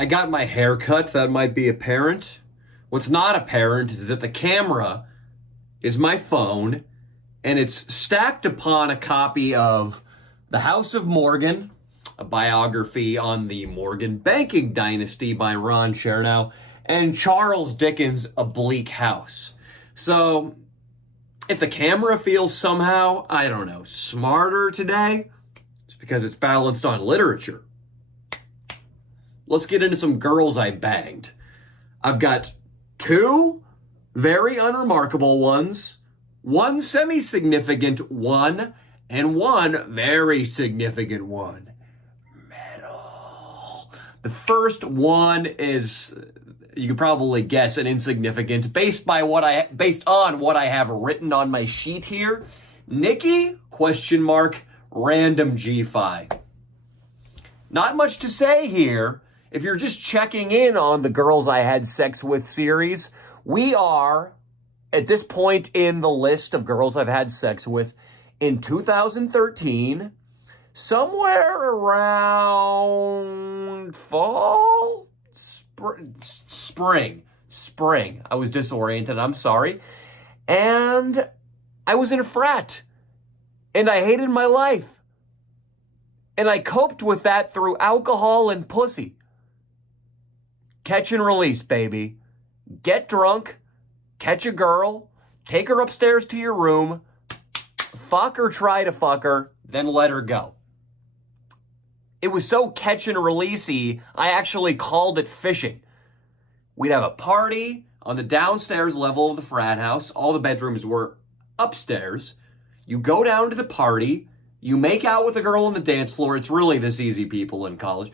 I got my hair cut. That might be apparent. What's not apparent is that the camera is my phone, and it's stacked upon a copy of The House of Morgan, a biography on the Morgan banking dynasty by Ron Chernow, and Charles Dickens' A Bleak House. So, if the camera feels somehow, I don't know, smarter today, it's because it's balanced on literature. Let's get into some girls I banged. I've got two very unremarkable ones, one semi-significant one, and one very significant one. Metal. The first one is, you could probably guess, an insignificant, based on what I have written on my sheet here. Nikki, ? Random G-Fi. Not much to say here. If you're just checking in on the Girls I Had Sex With series, we are, at this point in the list of girls I've had sex with, in 2013, somewhere around fall? Spring. I was disoriented, I'm sorry. And I was in a frat. And I hated my life. And I coped with that through alcohol and pussy. Catch and release, baby. Get drunk, catch a girl, take her upstairs to your room, fuck or try to fuck her, then let her go. It was so catch and releasey, I actually called it fishing. We'd have a party on the downstairs level of the frat house. All the bedrooms were upstairs. You go down to the party, you make out with a girl on the dance floor. It's really this easy, people in college.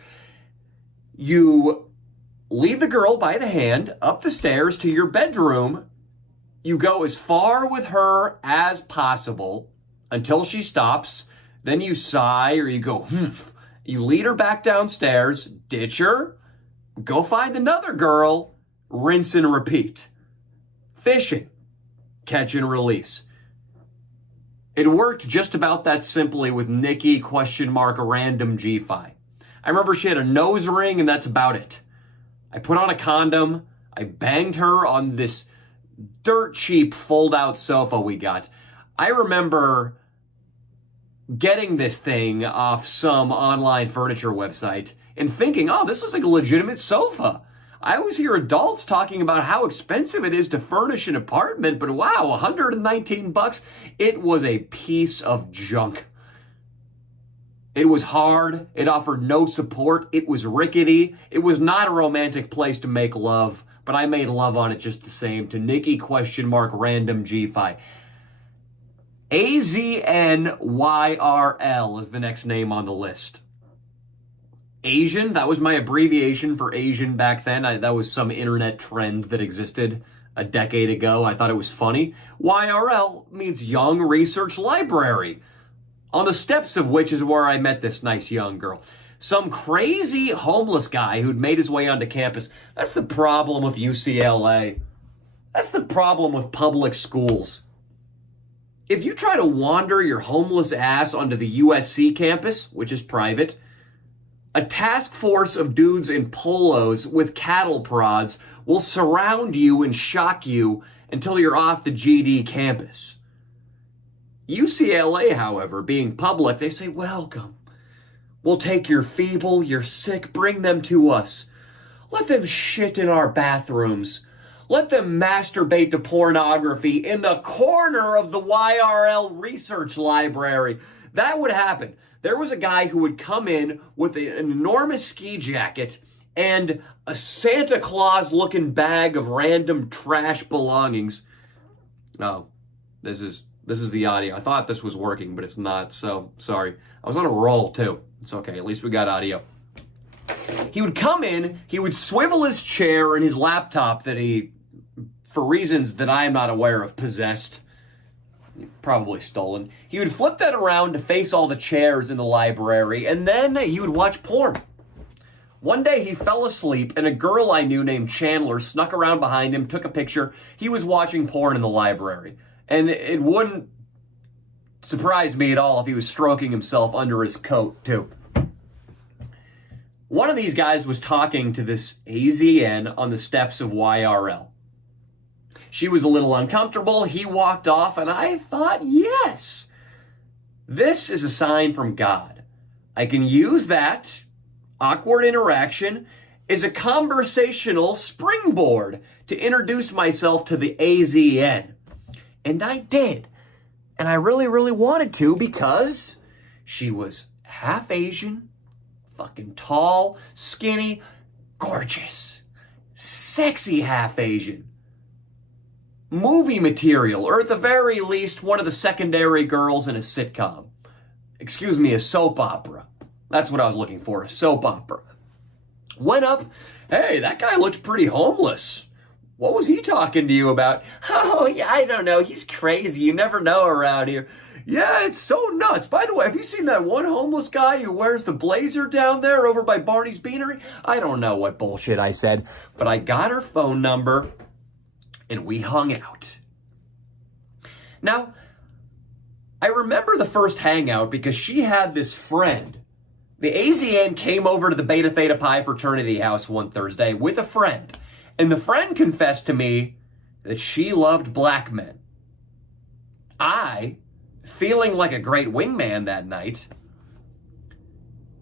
You lead the girl by the hand up the stairs to your bedroom. You go as far with her as possible until she stops. Then you sigh or you go, You lead her back downstairs, ditch her, go find another girl, rinse and repeat. Fishing. Catch and release. It worked just about that simply with Nikki, ? Random G-Fi. I remember she had a nose ring and that's about it. I put on a condom. I banged her on this dirt cheap fold-out sofa we got. I remember getting this thing off some online furniture website and thinking, oh, this looks like a legitimate sofa. I always hear adults talking about how expensive it is to furnish an apartment, but wow, $119. It was a piece of junk. It was hard. It offered no support. It was rickety. It was not a romantic place to make love, but I made love on it just the same to Nikki ? Random G-Fi. AZNYRL is the next name on the list. Asian, that was my abbreviation for Asian back then. That was some internet trend that existed a decade ago. I thought it was funny. YRL means Young Research Library, on the steps of which is where I met this nice young girl. Some crazy homeless guy who'd made his way onto campus. That's the problem with UCLA. That's the problem with public schools. If you try to wander your homeless ass onto the USC campus, which is private, a task force of dudes in polos with cattle prods will surround you and shock you until you're off the GD campus. UCLA, however, being public, they say, welcome. We'll take your feeble, your sick, bring them to us. Let them shit in our bathrooms. Let them masturbate to pornography in the corner of the YRL research library. That would happen. There was a guy who would come in with an enormous ski jacket and a Santa Claus-looking bag of random trash belongings. Oh, this is the audio. I thought this was working, but it's not, so sorry. I was on a roll, too. It's okay. At least we got audio. He would come in, he would swivel his chair and his laptop that he, for reasons that I am not aware of, possessed. Probably stolen. He would flip that around to face all the chairs in the library, and then he would watch porn. One day he fell asleep, and a girl I knew named Chandler snuck around behind him, took a picture. He was watching porn in the library. And it wouldn't surprise me at all if he was stroking himself under his coat, too. One of these guys was talking to this AZN on the steps of YRL. She was a little uncomfortable. He walked off, and I thought, yes, this is a sign from God. I can use that awkward interaction as a conversational springboard to introduce myself to the AZN. And I did. And I really, really wanted to because she was half Asian, fucking tall, skinny, gorgeous, sexy half Asian. Movie material, or at the very least, one of the secondary girls in a sitcom. Excuse me, a soap opera. That's what I was looking for, a soap opera. Went up, hey, that guy looks pretty homeless. What was he talking to you about? Oh, yeah, I don't know. He's crazy. You never know around here. Yeah, it's so nuts. By the way, have you seen that one homeless guy who wears the blazer down there over by Barney's Beanery? I don't know what bullshit I said, but I got her phone number and we hung out. Now, I remember the first hangout because she had this friend. The AZN came over to the Beta Theta Pi fraternity house one Thursday with a friend. And the friend confessed to me that she loved black men. I, feeling like a great wingman that night,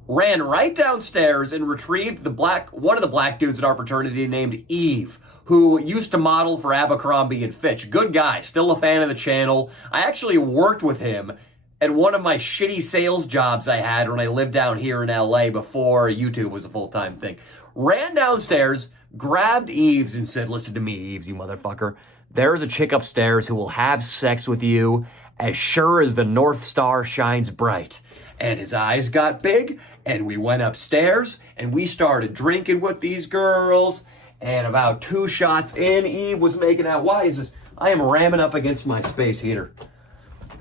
ran right downstairs and retrieved one of the black dudes in our fraternity named Eve, who used to model for Abercrombie and Fitch. Good guy, still a fan of the channel. I actually worked with him at one of my shitty sales jobs I had when I lived down here in LA before YouTube was a full-time thing. Ran downstairs, grabbed Eves and said, listen to me, Eves, you motherfucker. There's a chick upstairs who will have sex with you as sure as the North Star shines bright. And his eyes got big, and we went upstairs, and we started drinking with these girls. And about 2 shots in, Eve was making out. Why is this? I am ramming up against my space heater.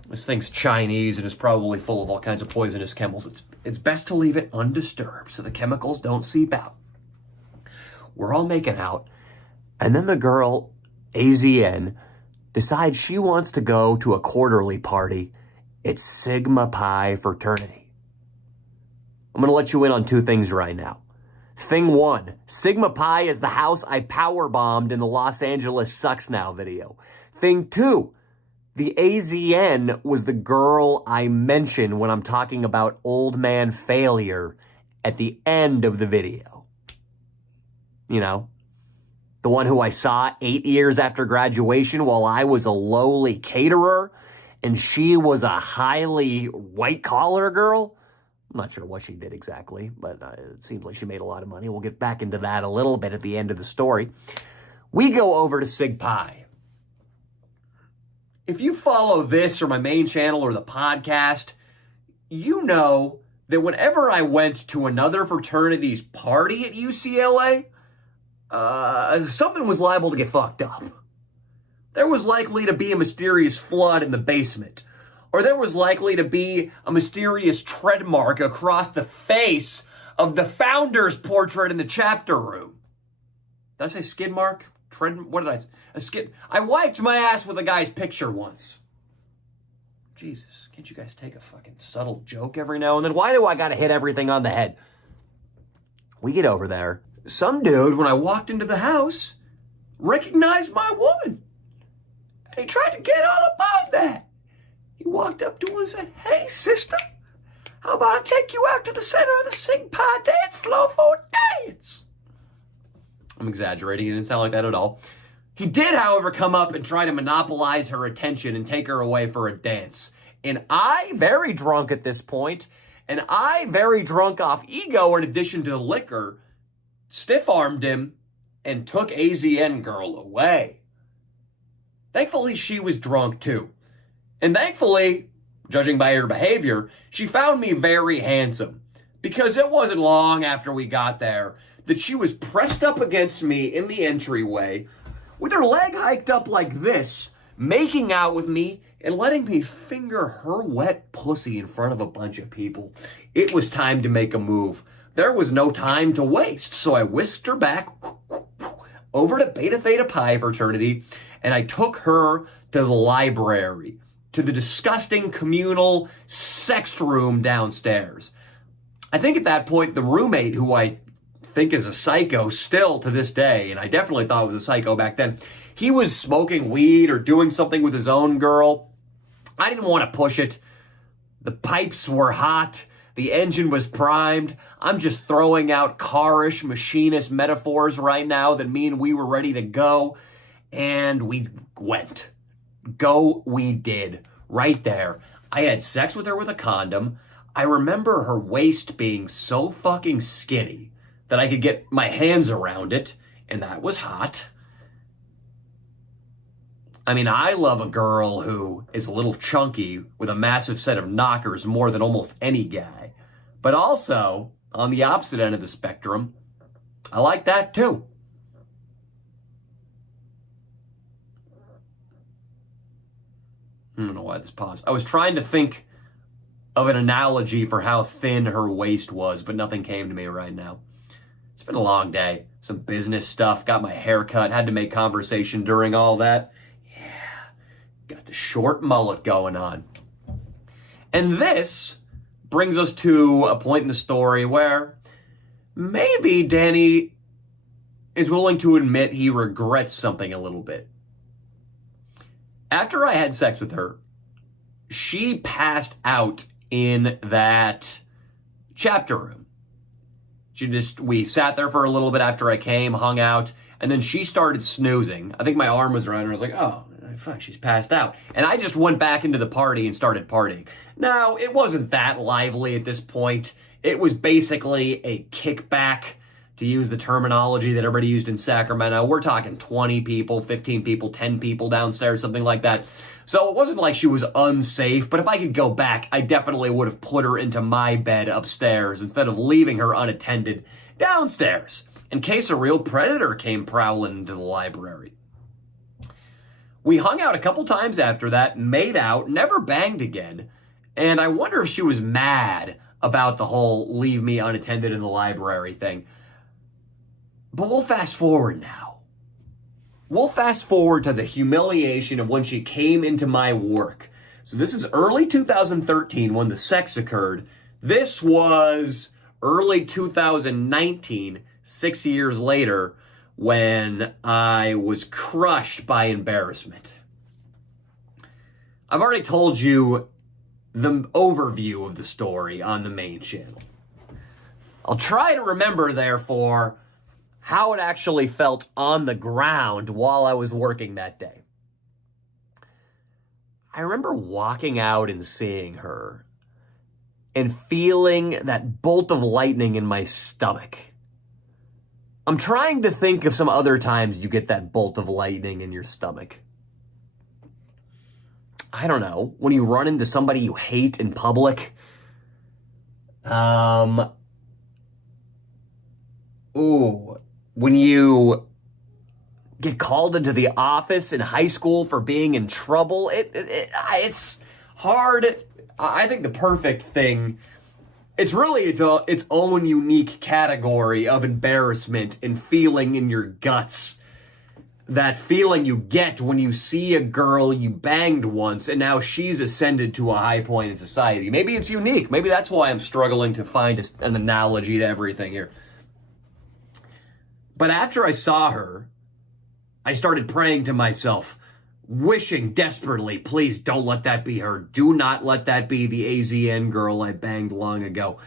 This thing's Chinese and is probably full of all kinds of poisonous chemicals. It's best to leave it undisturbed so the chemicals don't seep out. We're all making out. And then the girl, AZN, decides she wants to go to a quarterly party at Sigma Pi fraternity. I'm going to let you in on 2 things right now. Thing 1, Sigma Pi is the house I powerbombed in the Los Angeles Sucks Now video. Thing 2, the AZN was the girl I mention when I'm talking about old man failure at the end of the video. You know, the one who I saw 8 years after graduation while I was a lowly caterer and she was a highly white-collar girl. I'm not sure what she did exactly, but it seems like she made a lot of money. We'll get back into that a little bit at the end of the story. We go over to Sig Pi. If you follow this or my main channel or the podcast, you know that whenever I went to another fraternity's party at UCLA, something was liable to get fucked up. There was likely to be a mysterious flood in the basement. Or there was likely to be a mysterious tread mark across the face of the founder's portrait in the chapter room. Did I say skid mark? What did I say? A skid. I wiped my ass with a guy's picture once. Jesus, can't you guys take a fucking subtle joke every now and then? Why do I gotta hit everything on the head? We get over there. Some dude, when I walked into the house, recognized my woman. And he tried to get all above that. He walked up to her and said, hey, sister, how about I take you out to the center of the Sig Pi dance floor for a dance? I'm exaggerating. It didn't sound like that at all. He did, however, come up and try to monopolize her attention and take her away for a dance. And I, very drunk at this point, and I, very drunk off ego in addition to the liquor, stiff-armed him and took AZN girl away. Thankfully, she was drunk too. And thankfully, judging by her behavior, she found me very handsome. Because it wasn't long after we got there that she was pressed up against me in the entryway with her leg hiked up like this, making out with me and letting me finger her wet pussy in front of a bunch of people. It was time to make a move. There was no time to waste, so I whisked her back over to Beta Theta Pi fraternity and I took her to the library, to the disgusting communal sex room downstairs. I think at that point, the roommate, who I think is a psycho still to this day, and I definitely thought was a psycho back then, he was smoking weed or doing something with his own girl. I didn't want to push it. The pipes were hot. The engine was primed. I'm just throwing out car-ish machinist metaphors right now that mean we were ready to go. And we went. Go we did. Right there. I had sex with her with a condom. I remember her waist being so fucking skinny that I could get my hands around it, and that was hot. I mean, I love a girl who is a little chunky with a massive set of knockers more than almost any guy. But also, on the opposite end of the spectrum, I like that too. I don't know why this paused. I was trying to think of an analogy for how thin her waist was, but nothing came to me right now. It's been a long day. Some business stuff, got my hair cut, had to make conversation during all that. Yeah, got the short mullet going on. And this brings us to a point in the story where maybe Danny is willing to admit he regrets something a little bit. After I had sex with her, she passed out in that chapter room. We sat there for a little bit after I came, hung out, and then she started snoozing. I think my arm was around her. I was like, oh, fuck, she's passed out. And I just went back into the party and started partying. Now, it wasn't that lively at this point. It was basically a kickback, to use the terminology that everybody used in Sacramento. We're talking 20 people, 15 people, 10 people downstairs, something like that. So it wasn't like she was unsafe, but if I could go back, I definitely would have put her into my bed upstairs instead of leaving her unattended downstairs in case a real predator came prowling into the library. We hung out a couple times after that, made out, never banged again, and I wonder if she was mad about the whole leave me unattended in the library thing. But we'll fast forward now. We'll fast forward to the humiliation of when she came into my work. So this is early 2013 when the sex occurred. This was early 2019, 6 years later, when I was crushed by embarrassment. I've already told you the overview of the story on the main channel. I'll try to remember, therefore, how it actually felt on the ground while I was working that day. I remember walking out and seeing her and feeling that bolt of lightning in my stomach. I'm trying to think of some other times you get that bolt of lightning in your stomach. I don't know, when you run into somebody you hate in public. When you get called into the office in high school for being in trouble, it's hard. I think the perfect thing, it's really its own unique category of embarrassment and feeling in your guts. That feeling you get when you see a girl you banged once and now she's ascended to a high point in society. Maybe it's unique. Maybe that's why I'm struggling to find an analogy to everything here. But after I saw her, I started praying to myself, wishing desperately, please don't let that be her. Do not let that be the AZN girl I banged long ago.